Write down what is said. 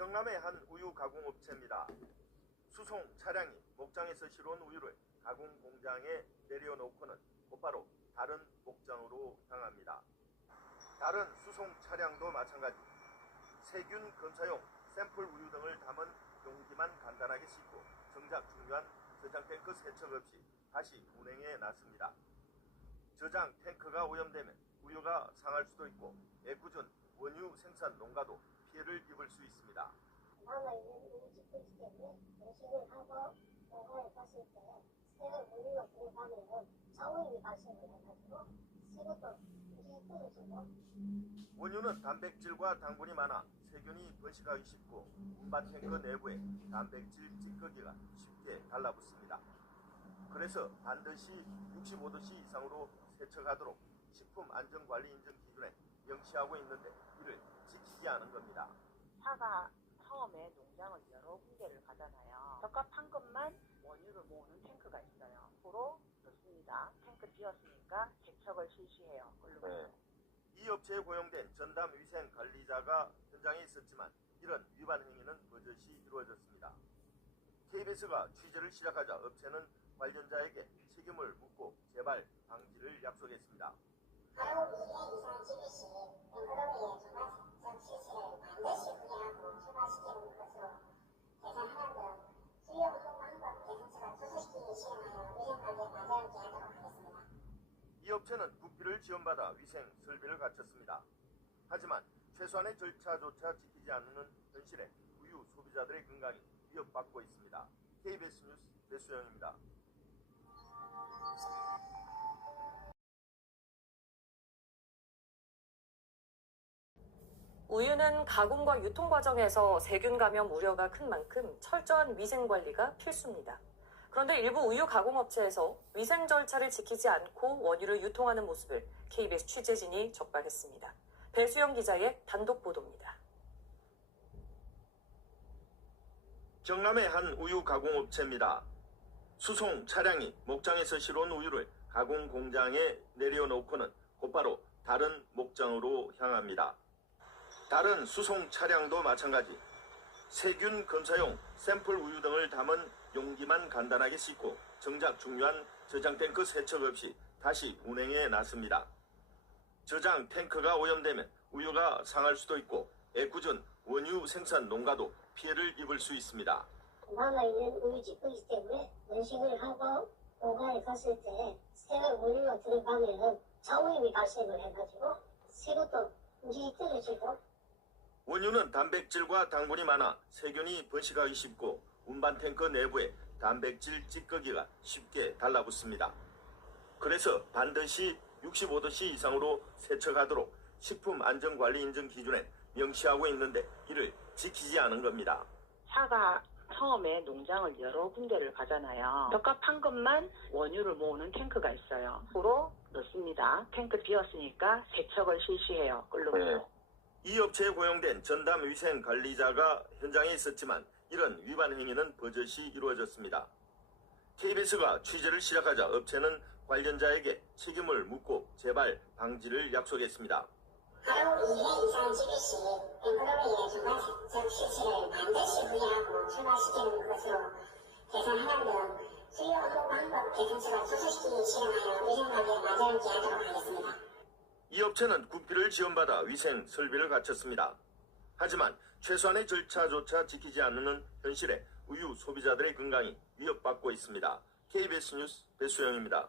경남의 한 우유 가공업체입니다. 수송 차량이 목장에서 실어온 우유를 가공 공장에 내려놓고는 곧바로 다른 목장으로 향합니다. 다른 수송 차량도 마찬가지. 세균 검사용 샘플 우유 등을 담은 용기만 간단하게 싣고 정작 중요한 저장 탱크 세척 없이 다시 운행에 나섭니다. 저장 탱크가 오염되면 우유가 상할 수도 있고 애꿎은 원유 생산 농가도 피해를 입을 수 있습니다. 남아 있는 우유 집부지 때문에 음식을 하고 농가에 갔을 때 새로 우유가 들어가면 자원이 발생을 해가지고 새로도 음식이 떨어지고. 원유는 단백질과 당분이 많아 세균이 번식하기 쉽고 운반 탱크 내부에 단백질 찌꺼기가 쉽게 달라붙습니다. 그래서 반드시 65도씨 이상으로 세척하도록 식품안전관리인증 기준에 명시하고 있는데 이를 지키지 않은 겁니다. 차가 처음에 농장을 여러 군데를 가잖아요. 적합한 것만 원유를 모으는 탱크가 있어요. 앞으로 넣습니다. 탱크 비었으니까 세척을 실시해요. 이 업체에 고용된 전담 위생 관리자가 현장에 있었지만 이런 위반 행위는 버젓이 이루어졌습니다. KBS가 취재를 시작하자 업체는 관련자에게 책임을 묻고 재발 방지를 약속했습니다. 가용 2회 이상 지기 시 앵커럼의 정관적 실시를 반드시 분리하고 출발시키는 것으로 계산하는 등 수요 운동 방법 개선책을 투수시키기 시행하여 위생관리에 맞아야게 하도록 하겠습니다. 이 업체는 국비를 지원받아 위생 설비를 갖췄습니다. 하지만 최소한의 절차조차 지키지 않는 현실에 우유 소비자들의 건강이 위협받고 있습니다. KBS 뉴스 배수영입니다. 우유는 가공과 유통 과정에서 세균 감염 우려가 큰 만큼 철저한 위생 관리가 필수입니다. 그런데 일부 우유 가공업체에서 위생 절차를 지키지 않고 원유를 유통하는 모습을 KBS 취재진이 적발했습니다. 배수영 기자의 단독 보도입니다. 경남의 한 우유 가공업체입니다. 수송 차량이 목장에서 실어온 우유를 가공 공장에 내려놓고는 곧바로 다른 목장으로 향합니다. 다른 수송 차량도 마찬가지. 세균 검사용 샘플 우유 등을 담은 용기만 간단하게 싣고 정작 중요한 저장 탱크 세척 없이 다시 운행에 나섭니다. 저장 탱크가 오염되면 우유가 상할 수도 있고 애꿎은 원유 생산 농가도 피해를 입을 수 있습니다. 남아 있는 우유 집부지 때문에 음식을 하고 농가에 갔을 때 새로 우유가 들어가면 자원이 발생을 해가지고 새로도 음식이 떨어지고. 원유는 단백질과 당분이 많아 세균이 번식하기 쉽고 운반 탱크 내부에 단백질 찌꺼기가 쉽게 달라붙습니다. 그래서 반드시 65도씨 이상으로 세척하도록 식품안전관리인증 기준에 명시하고 있는데 이를 지키지 않은 겁니다. 차가 처음에 농장을 여러 군데를 가잖아요. 적합한 것만 원유를 모으는 탱크가 있어요. 앞으로 넣습니다. 탱크 비었으니까 세척을 실시해요. 이 업체에 고용된 전담 위생 관리자가 현장에 있었지만 이런 위반 행위는 버젓이 이루어졌습니다. KBS가 취재를 시작하자 업체는 관련자에게 책임을 묻고 재발 방지를 약속했습니다. 가용 2회 이상 지기 시 앵커럼의 정관적 실시를 반드시 분리하고 출발시키는 것으로 계산하는 등 수요 운동 방법 개선책을 투수시키기 시행하여 위생관리에 맞아야게 하도록 하겠습니다. 이 업체는 국비를 지원받아 위생 설비를 갖췄습니다. 하지만 최소한의 절차조차 지키지 않는 현실에 우유 소비자들의 건강이 위협받고 있습니다. KBS 뉴스 배수영입니다.